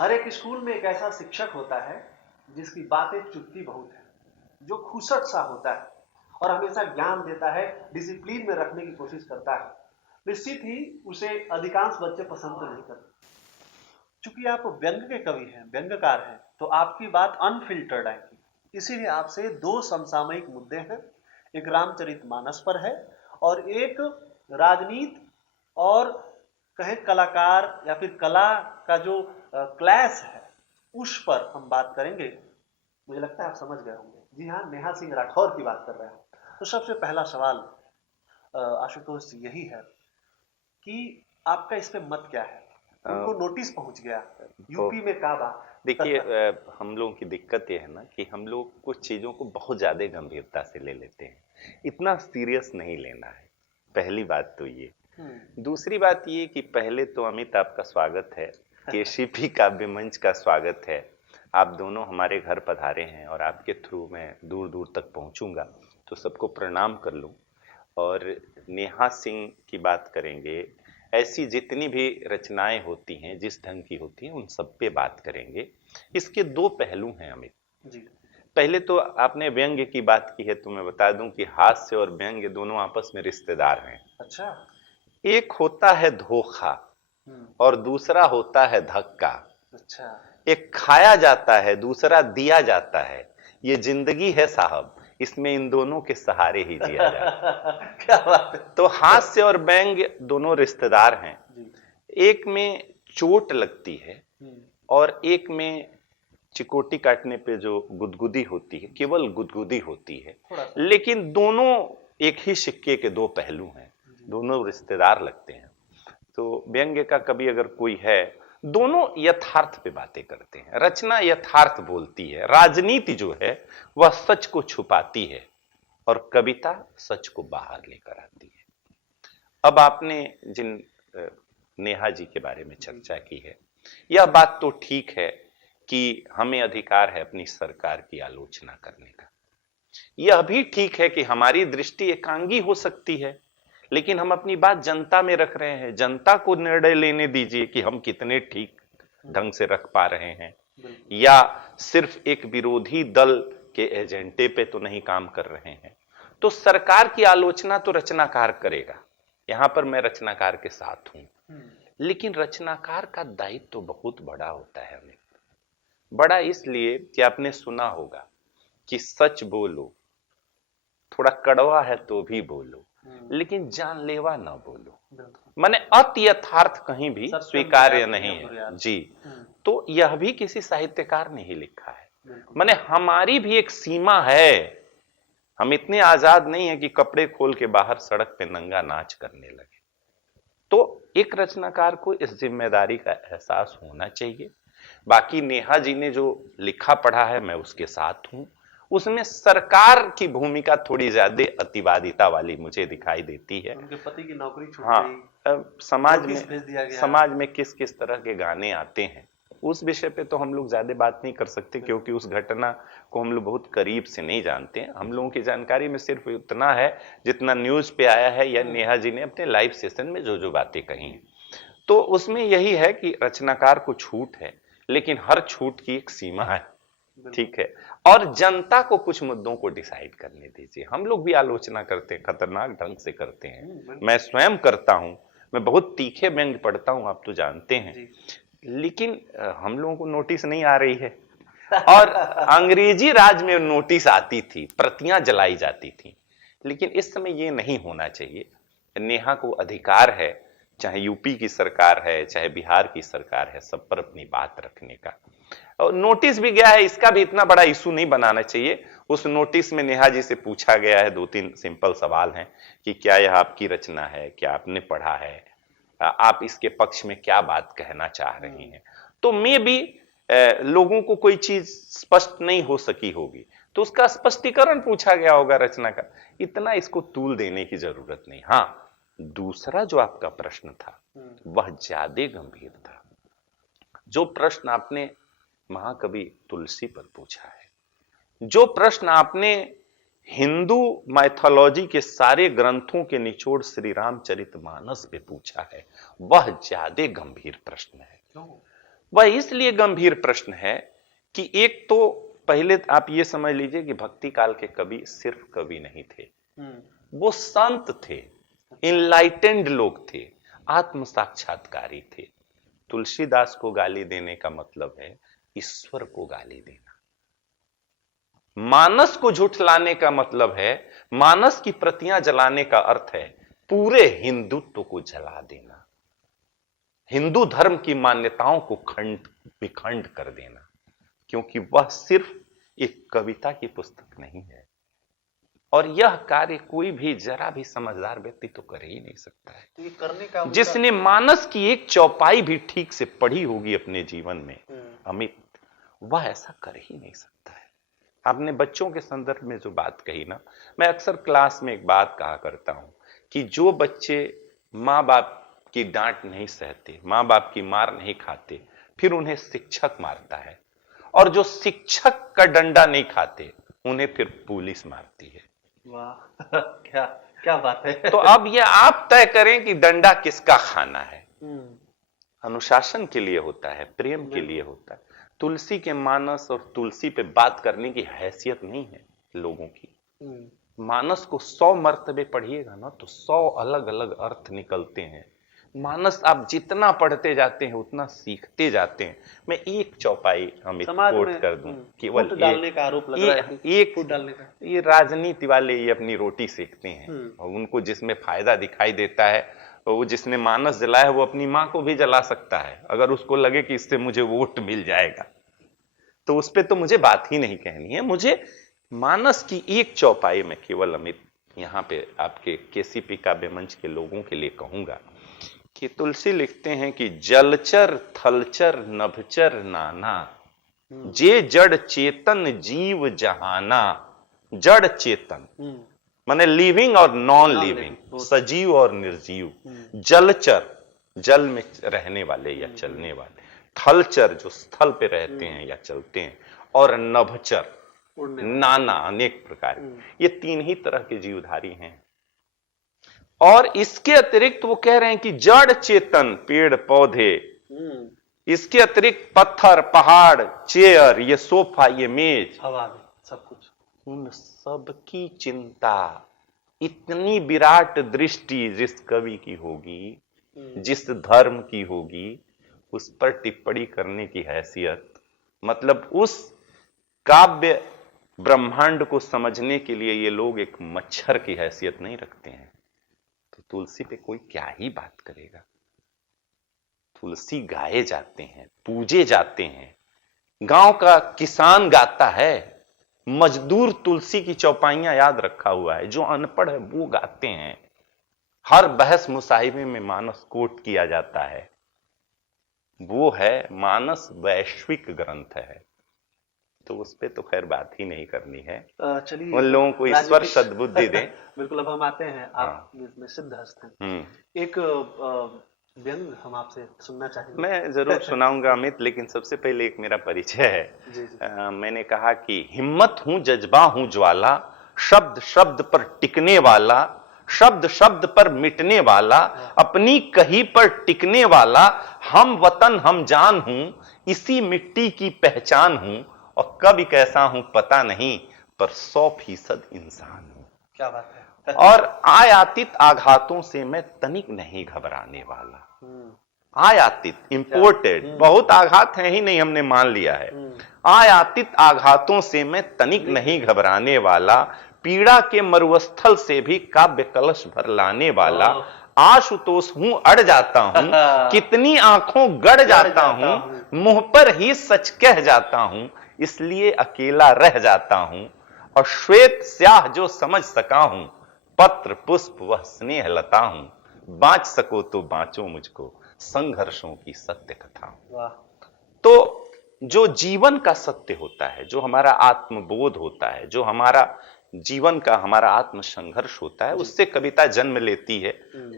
हर एक स्कूल में एक ऐसा शिक्षक होता है जिसकी बातें चुभती बहुत है, जो खुसट सा होता है और हमेशा ज्ञान देता है, डिसिप्लिन में रखने की कोशिश करता है। निश्चित ही उसे अधिकांश बच्चे पसंद तो नहीं करते। चूंकि आप व्यंग के कवि हैं, व्यंग्यकार हैं, तो आपकी बात अनफिल्टर्ड आएगी। इसीलिए आपसे दो समसामयिक मुद्दे हैं। एक रामचरितमानस पर है और एक राजनीति और कहें कलाकार या फिर कला का जो क्लैश है उस पर हम बात करेंगे। मुझे लगता है आप समझ गए होंगे। जी हाँ, नेहा सिंह राठौर की बात कर रहे हैं। तो सबसे पहला सवाल आशुतोष जी यही है कि आपका इस पे मत क्या है? उनको नोटिस पहुंच गया, तो यूपी में काबा। देखिए, हम लोगों की दिक्कत ये है ना कि हम लोग कुछ चीज़ों को बहुत ज़्यादा गंभीरता से ले लेते हैं। इतना सीरियस नहीं लेना है, पहली बात तो ये। दूसरी बात ये कि पहले तो अमित आपका स्वागत है, केसीपी काव्य मंच का स्वागत है। आप दोनों हमारे घर पधारे हैं और आपके थ्रू मैं दूर दूर तक पहुंचूंगा, तो सबको प्रणाम कर लूं। और नेहा सिंह की बात करेंगे, ऐसी जितनी भी रचनाएं होती हैं जिस ढंग की होती हैं उन सब पे बात करेंगे। इसके दो पहलू हैं अमित जी। पहले तो आपने व्यंग्य की बात की है, तो मैं बता दूं कि हास्य और व्यंग्य दोनों आपस में रिश्तेदार हैं। अच्छा। एक होता है धोखा और दूसरा होता है धक्का। अच्छा। एक खाया जाता है, दूसरा दिया जाता है। ये जिंदगी है साहब, इसमें इन दोनों के सहारे ही जिया जाता है। क्या बात है। तो हास्य और व्यंग्य दोनों रिश्तेदार हैं। जी। एक में चोट लगती है और एक में चिकोटी काटने पे जो गुदगुदी होती है, केवल गुदगुदी होती है। लेकिन दोनों एक ही सिक्के के दो पहलू हैं, दोनों रिश्तेदार लगते हैं। तो व्यंग्य का कवि अगर कोई है, दोनों यथार्थ पे बातें करते हैं। रचना यथार्थ बोलती है, राजनीति जो है वह सच को छुपाती है और कविता सच को बाहर लेकर आती है। अब आपने जिन नेहा जी के बारे में चर्चा की है, यह बात तो ठीक है कि हमें अधिकार है अपनी सरकार की आलोचना करने का। यह भी ठीक है कि हमारी दृष्टि एकांगी हो सकती है, लेकिन हम अपनी बात जनता में रख रहे हैं। जनता को निर्णय लेने दीजिए कि हम कितने ठीक ढंग से रख पा रहे हैं, या सिर्फ एक विरोधी दल के एजेंडे पे तो नहीं काम कर रहे हैं। तो सरकार की आलोचना तो रचनाकार करेगा, यहां पर मैं रचनाकार के साथ हूं। लेकिन रचनाकार का दायित्व तो बहुत बड़ा होता है हमें। बड़ा इसलिए कि आपने सुना होगा कि सच बोलो, थोड़ा कड़वा है तो भी बोलो, लेकिन जानलेवा ना बोलो। माने अति यथार्थ कहीं भी स्वीकार्य नहीं है जी। तो यह भी किसी साहित्यकार ने ही लिखा है। माने हमारी भी एक सीमा है। हम इतने आजाद नहीं है कि कपड़े खोल के बाहर सड़क पे नंगा नाच करने लगे। तो एक रचनाकार को इस जिम्मेदारी का एहसास होना चाहिए। बाकी नेहा जी ने जो लिखा पढ़ा है मैं उसके साथ हूं। उसमें सरकार की भूमिका थोड़ी ज्यादा अतिवादिता वाली मुझे दिखाई देती है। उनके पति की नौकरी छूट हाँ, गई, समाज में किस किस तरह के गाने आते हैं उस विषय पे तो हम लोग ज्यादा बात नहीं कर सकते, क्योंकि उस घटना को हम लोग बहुत करीब से नहीं जानते हैं। हम लोगों की जानकारी में सिर्फ उतना है जितना न्यूज पे आया है या नेहा जी ने अपने लाइव सेशन में जो जो बातें कही हैं। तो उसमें यही है कि रचनाकार को छूट है, लेकिन हर छूट की एक सीमा है, ठीक है। और जनता को कुछ मुद्दों को डिसाइड करने दीजिए। हम लोग भी आलोचना करते हैं, खतरनाक ढंग से करते हैं, मैं स्वयं करता हूं, मैं बहुत तीखे व्यंग्य पढ़ता हूं, आप तो जानते हैं। लेकिन हम लोगों को नोटिस नहीं आ रही है। और अंग्रेजी राज में नोटिस आती थी, प्रतियां जलाई जाती थी, लेकिन इस समय ये नहीं होना चाहिए। नेहा को अधिकार है, चाहे यूपी की सरकार है चाहे बिहार की सरकार है, सब पर अपनी बात रखने का। और नोटिस भी गया है, इसका भी इतना बड़ा इशू नहीं बनाना चाहिए। उस नोटिस में नेहा जी से पूछा गया है, दो तीन सिंपल सवाल हैं कि क्या यह आपकी रचना है, क्या आपने पढ़ा है, आप इसके पक्ष में क्या बात कहना चाह रही हैं। तो मैं भी लोगों को कोई चीज स्पष्ट नहीं हो सकी होगी तो उसका स्पष्टीकरण पूछा गया होगा रचना का। इतना इसको तूल देने की जरूरत नहीं। हाँ, दूसरा जो आपका प्रश्न था वह ज्यादा गंभीर था। जो प्रश्न आपने महाकवि तुलसी पर पूछा है, जो प्रश्न आपने हिंदू माइथोलॉजी के सारे ग्रंथों के निचोड़ श्री रामचरितमानस पे पूछा है, वह ज्यादा गंभीर प्रश्न है। वह इसलिए गंभीर प्रश्न है कि एक तो पहले आप ये समझ लीजिए कि भक्ति काल के कवि सिर्फ कवि नहीं थे, वो संत थे, इनलाइटेंड लोग थे, आत्म साक्षात्कारी थे। तुलसीदास को गाली देने का मतलब है ईश्वर को गाली देना। मानस को झुठलाने का मतलब है, मानस की प्रतियां जलाने का अर्थ है पूरे हिंदुत्व को जला देना, हिंदू धर्म की मान्यताओं को खंड विखंड कर देना, क्योंकि वह सिर्फ एक कविता की पुस्तक नहीं है। और यह कार्य कोई भी जरा भी समझदार व्यक्ति तो कर ही नहीं सकता है। तो ये करने का जिसने मानस की एक चौपाई भी ठीक से पढ़ी होगी अपने जीवन में अमित, वह ऐसा कर ही नहीं सकता है। आपने बच्चों के संदर्भ में जो बात कही ना, मैं अक्सर क्लास में एक बात कहा करता हूं कि जो बच्चे माँ बाप की डांट नहीं सहते, माँ बाप की मार नहीं खाते, फिर उन्हें शिक्षक मारता है, और जो शिक्षक का डंडा नहीं खाते उन्हें फिर पुलिस मारती है। वाह क्या क्या बात है। तो अब यह आप तय करें कि डंडा किसका खाना है। अनुशासन के लिए होता है, प्रेम के लिए होता है। तुलसी के मानस और तुलसी पे बात करने की हैसियत नहीं है लोगों की। मानस को 100 मर्तबे पढ़िएगा ना तो 100 अलग अलग अर्थ निकलते हैं। मानस आप जितना पढ़ते जाते हैं उतना सीखते जाते हैं। मैं एक चौपाई अमित कोट कर दूं, केवल डालने का आरोप लग रहा है, एक फुट डालने का। ये राजनीति वाले ये अपनी रोटी सेकते हैं, और उनको जिसमें फायदा दिखाई देता है, वो जिसने मानस जलाया है वो अपनी मां को भी जला सकता है अगर उसको लगे कि इससे मुझे वोट मिल जाएगा। तो उस पर तो मुझे बात ही नहीं कहनी है। मुझे मानस की एक चौपाई में केवल अमित यहाँ पे आपके केसीपी काव्य मंच के लोगों के लिए कहूंगा कि तुलसी लिखते हैं कि जलचर थलचर नभचर नाना, जे जड़ चेतन जीव जहाना। जड़ चेतन माने लिविंग और नॉन लिविंग, सजीव और निर्जीव। जलचर जल में रहने वाले या चलने वाले, थलचर जो स्थल पे रहते हैं या चलते हैं, और नभचर नाना अनेक प्रकार। ये तीन ही तरह के जीवधारी हैं। और इसके अतिरिक्त वो कह रहे हैं कि जड़ चेतन पेड़ पौधे, इसके अतिरिक्त पत्थर पहाड़ चेयर ये सोफा ये मेज हवा सब कुछ, उन सब की चिंता, इतनी विराट दृष्टि जिस कवि की होगी, जिस धर्म की होगी, उस पर टिप्पणी करने की हैसियत, मतलब उस काव्य ब्रह्मांड को समझने के लिए ये लोग एक मच्छर की हैसियत नहीं रखते हैं। तो तुलसी पे कोई क्या ही बात करेगा। तुलसी गाए जाते हैं, पूजे जाते हैं, गांव का किसान गाता है, मजदूर तुलसी की चौपाइयां याद रखा हुआ है, जो अनपढ़ है वो गाते हैं। हर बहस मुसाहिबे में मानस कोट किया जाता है। वो है मानस वैश्विक ग्रंथ है, तो उस पे तो खैर बात ही नहीं करनी है। चलिए उन लोगों को ईश्वर सद्बुद्धि दे। बिल्कुल। अब हम आते हैं, आप इसमें सिद्धहस्त हैं, एक व्यंग हम आपसे सुनना चाहेंगे। मैं जरूर सुनाऊंगा अमित, लेकिन सबसे पहले एक मेरा परिचय है। जी जी। मैंने कहा कि हिम्मत हूं जज्बा हूं ज्वाला, शब्द शब्द पर टिकने वाला, शब्द शब्द पर मिटने वाला, अपनी कही पर टिकने वाला, हम वतन हम जान हूं, इसी मिट्टी की पहचान हूं, और कभी कैसा हूं पता नहीं, पर 100% इंसान हूं। क्या बात है। और आयातित आघातों से मैं तनिक नहीं घबराने वाला। आयातित इंपोर्टेड, बहुत आघात है ही नहीं, हमने मान लिया है। आयातित आघातों से मैं तनिक नहीं घबराने वाला, पीड़ा के मरुस्थल से भी काव्य कलश भर लाने वाला, आशुतोष हूं अड़ जाता हूं, कितनी आंखों गड़ जाता हूं, मुंह पर ही सच कह जाता हूं, इसलिए अकेला रह जाता हूं, और श्वेत स्याह जो समझ सका हूं, पत्र पुष्प वह स्नेह लता हूं, बांच सको तो बांचो मुझको, संघर्षों की सत्य कथा। तो जो जीवन का सत्य होता है, जो हमारा आत्मबोध होता है, जो हमारा जीवन का हमारा आत्म संघर्ष होता है, उससे कविता जन्म लेती है।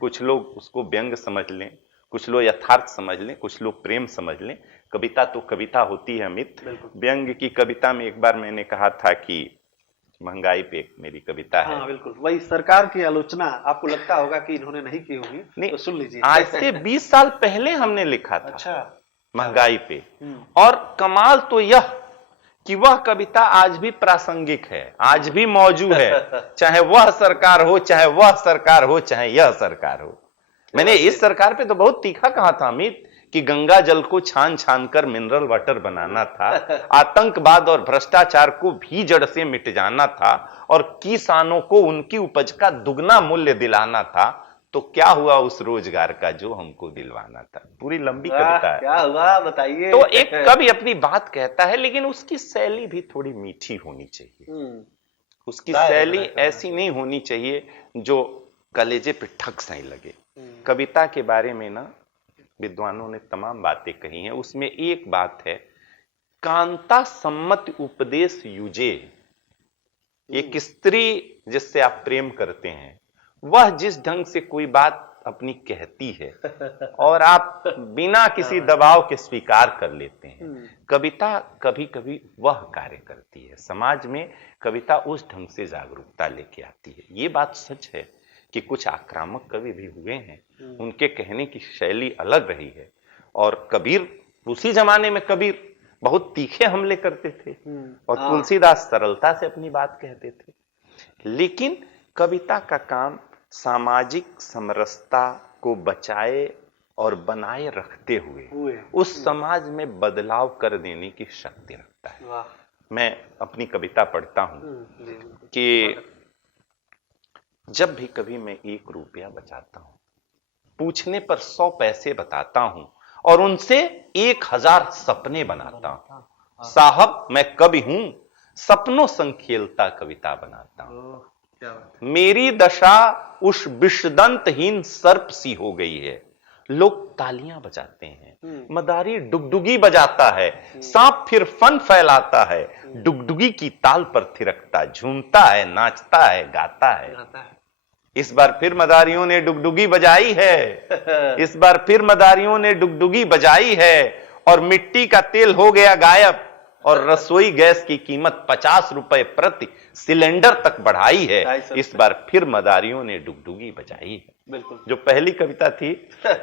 कुछ लोग उसको व्यंग समझ लें, कुछ लोग यथार्थ समझ लें, कुछ लोग प्रेम समझ लें। कविता तो कविता होती है अमित। व्यंग की कविता में एक बार मैंने कहा था कि महंगाई पे एक मेरी कविता है। हाँ, बिल्कुल वही सरकार की आलोचना आपको लगता होगा कि इन्होंने नहीं की होगी, नहीं तो सुन लीजिए। आज से 20 साल पहले हमने लिखा था। अच्छा। महंगाई पे। और कमाल तो यह कि वह कविता आज भी प्रासंगिक है, आज भी मौजूद है, चाहे वह सरकार हो, चाहे वह सरकार हो, चाहे यह सरकार हो। मैंने इस सरकार पे तो बहुत तीखा कहा था अमित कि गंगा जल को छान छान कर मिनरल वाटर बनाना था, आतंकवाद और भ्रष्टाचार को भी जड़ से मिट जाना था, और किसानों को उनकी उपज का दुगना मूल्य दिलाना था। तो क्या हुआ उस रोजगार का जो हमको दिलवाना था। पूरी लंबी कविता है। क्या हुआ बताइए। तो एक कवि अपनी बात कहता है, लेकिन उसकी शैली भी थोड़ी मीठी होनी चाहिए। उसकी शैली ऐसी नहीं होनी चाहिए जो कलेजे पे ठग सा ही लगे। कविता के बारे में ना विद्वानों ने तमाम बातें कही हैं, उसमें एक बात है, कांता सम्मत उपदेश युजे। एक स्त्री जिससे आप प्रेम करते हैं, वह जिस ढंग से कोई बात अपनी कहती है और आप बिना किसी दबाव के स्वीकार कर लेते हैं, कविता कभी कभी वह कार्य करती है। समाज में कविता उस ढंग से जागरूकता लेके आती है। ये बात सच है कि कुछ आक्रामक कवि भी हुए हैं, उनके कहने की शैली अलग रही है। और कबीर, उसी जमाने में कबीर बहुत तीखे हमले करते थे और तुलसीदास सरलता से अपनी बात कहते थे। लेकिन कविता का काम सामाजिक समरसता को बचाए और बनाए रखते हुए उस समाज में बदलाव कर देने की शक्ति रखता है। मैं अपनी कविता पढ़ता हूं कि जब भी कभी मैं 1 रुपया बचाता हूं, पूछने पर 100 पैसे बताता हूं और उनसे 1000 सपने बनाता हूं। साहब मैं कवि हूं, सपनों संग खेलता कविता बनाता हूं। मेरी दशा उस विषदंतहीन सर्प सी हो गई है। लोग तालियां बजाते हैं, मदारी डुगडुगी बजाता है, सांप फिर फन फैलाता है, डुगडुगी की ताल पर थिरकता, झूमता है, नाचता है, गाता है। इस बार फिर मदारियों ने डुगडुगी बजाई है, इस बार फिर मदारियों ने डुगडुगी बजाई है, और मिट्टी का तेल हो गया गायब, और रसोई गैस की कीमत 50 रुपए प्रति सिलेंडर तक बढ़ाई है। इस बार फिर मदारियों ने डुगडुगी बजाई है। बिल्कुल। जो पहली कविता थी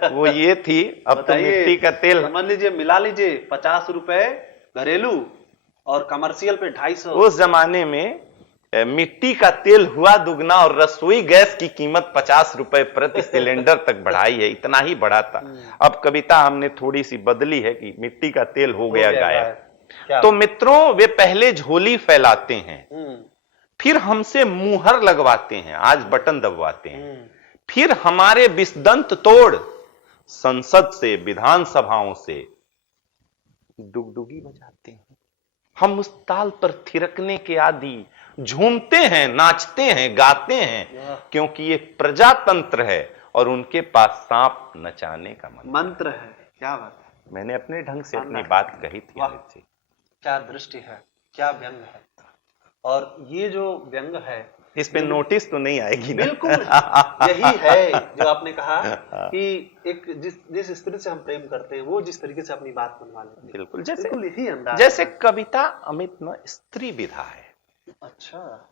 वो ये थी, अब तो मिट्टी का तेल समझ लीजिए, मिला लीजिए, 50 रुपए घरेलू और कमर्शियल पे 250। उस जमाने में मिट्टी का तेल हुआ दुगना और रसोई गैस की कीमत 50 रुपए प्रति सिलेंडर तक बढ़ाई है। इतना ही बढ़ा था। अब कविता हमने थोड़ी सी बदली है कि मिट्टी का तेल हो गया गायब। तो मित्रों, वे पहले झोली फैलाते हैं, फिर हमसे मुहर लगवाते हैं, आज बटन दबवाते हैं, फिर हमारे विषदंत तोड़ संसद से, विधानसभाओं से डुगडुगी बजाते हैं। हम उस ताल पर थिरकने के आदि, झूमते हैं, नाचते हैं, गाते हैं, क्योंकि ये प्रजातंत्र है और उनके पास सांप नचाने का मंत्र है। क्या बात है। मैंने अपने ढंग से अपनी बात कही थी। क्या दृष्टि है, क्या व्यंग है। और ये जो व्यंग है, इस पे नोटिस तो नहीं आएगी ना? बिल्कुल यही है जो आपने कहा कि एक जिस स्त्री से हम प्रेम करते हैं, वो जिस तरीके से अपनी बात मनवा लेती है। बिल्कुल, जैसे यही अंदाज जैसे कविता अमित न स्त्री विधा है। अच्छा,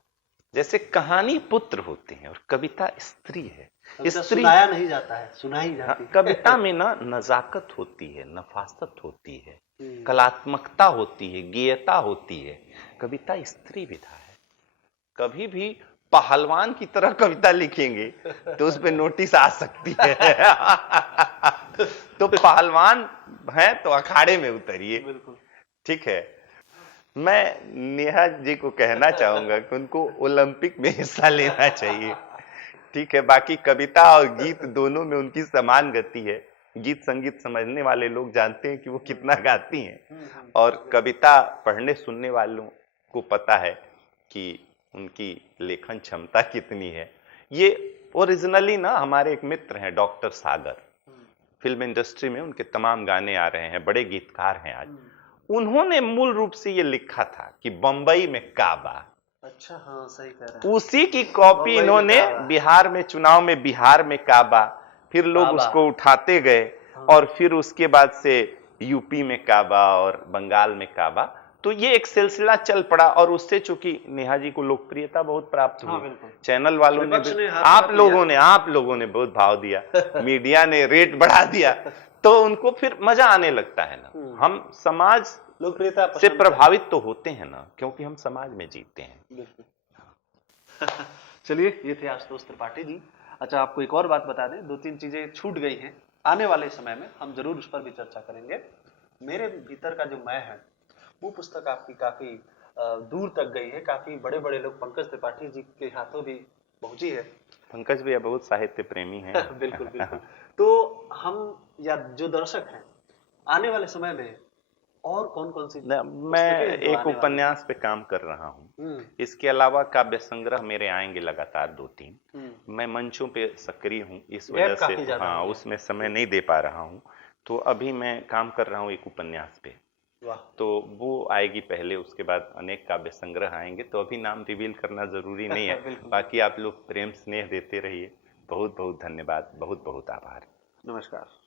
जैसे कहानी पुत्र होते हैं और कविता स्त्री है। स्त्री सुनाया नहीं जाता है, सुनाई जाती है। कविता में ना नजाकत होती है, नफासत होती है, कलात्मकता होती है, गेयता होती है। कविता स्त्री विधा है। कभी भी पहलवान की तरह कविता लिखेंगे तो उस पे नोटिस आ सकती है। तो पहलवान है तो अखाड़े में उतरिए। बिल्कुल ठीक है। मैं नेहा जी को कहना चाहूंगा कि उनको ओलंपिक में हिस्सा लेना चाहिए। ठीक है। बाकी कविता और गीत दोनों में उनकी समान गति है। गीत संगीत समझने वाले लोग जानते हैं कि वो कितना गाती हैं, और कविता पढ़ने सुनने वालों को पता है कि उनकी लेखन क्षमता कितनी है। ये ओरिजिनली ना हमारे एक मित्र हैं डॉक्टर सागर, फिल्म इंडस्ट्री में उनके तमाम गाने आ रहे हैं, बड़े गीतकार हैं आज। उन्होंने मूल रूप से ये लिखा था कि बंबई में काबा। अच्छा, हाँ सही कह रहे हैं। उसी की कॉपी इन्होंने बिहार में, चुनाव में बिहार में काबा, फिर लोग उसको उठाते गए और फिर उसके बाद से यूपी में काबा और बंगाल में काबा। तो ये एक सिलसिला चल पड़ा और उससे चूंकि नेहा जी को लोकप्रियता बहुत प्राप्त हुई। चैनल वालों ने, आप लोगों ने बहुत भाव दिया, मीडिया ने रेट बढ़ा दिया, तो उनको फिर मजा आने लगता है ना। हम समाज लोकप्रियता से प्रभावित तो होते हैं ना, क्योंकि हम समाज में जीते हैं। चलिए, ये थे आशुतोष त्रिपाठी जी। अच्छा, आपको एक और बात बता दें, 2-3 चीजें छूट गई हैं, आने वाले समय में हम जरूर उस पर भी चर्चा करेंगे। मेरे भीतर का जो मैं है, वो पुस्तक आपकी काफी दूर तक गई है, काफी बड़े बड़े लोग, पंकज त्रिपाठी जी के हाथों भी पहुंची है। पंकज भैया बहुत साहित्य प्रेमी हैं। बिल्कुल बिल्कुल। तो हम या जो दर्शक हैं, आने वाले समय में और कौन कौन सी मैं एक उपन्यास पे काम कर रहा हूँ। इसके अलावा काव्य संग्रह मेरे आएंगे लगातार 2-3। मैं मंचों पे सक्रिय हूँ, इस वजह से हाँ उसमें समय नहीं दे पा रहा हूँ। तो अभी मैं काम कर रहा हूँ एक उपन्यास पे, तो वो आएगी पहले, उसके बाद अनेक काव्य संग्रह आएंगे। तो अभी नाम रिवील करना जरूरी नहीं है। बाकी आप लोग प्रेम स्नेह देते रहिए। बहुत बहुत धन्यवाद, बहुत बहुत आभार। नमस्कार।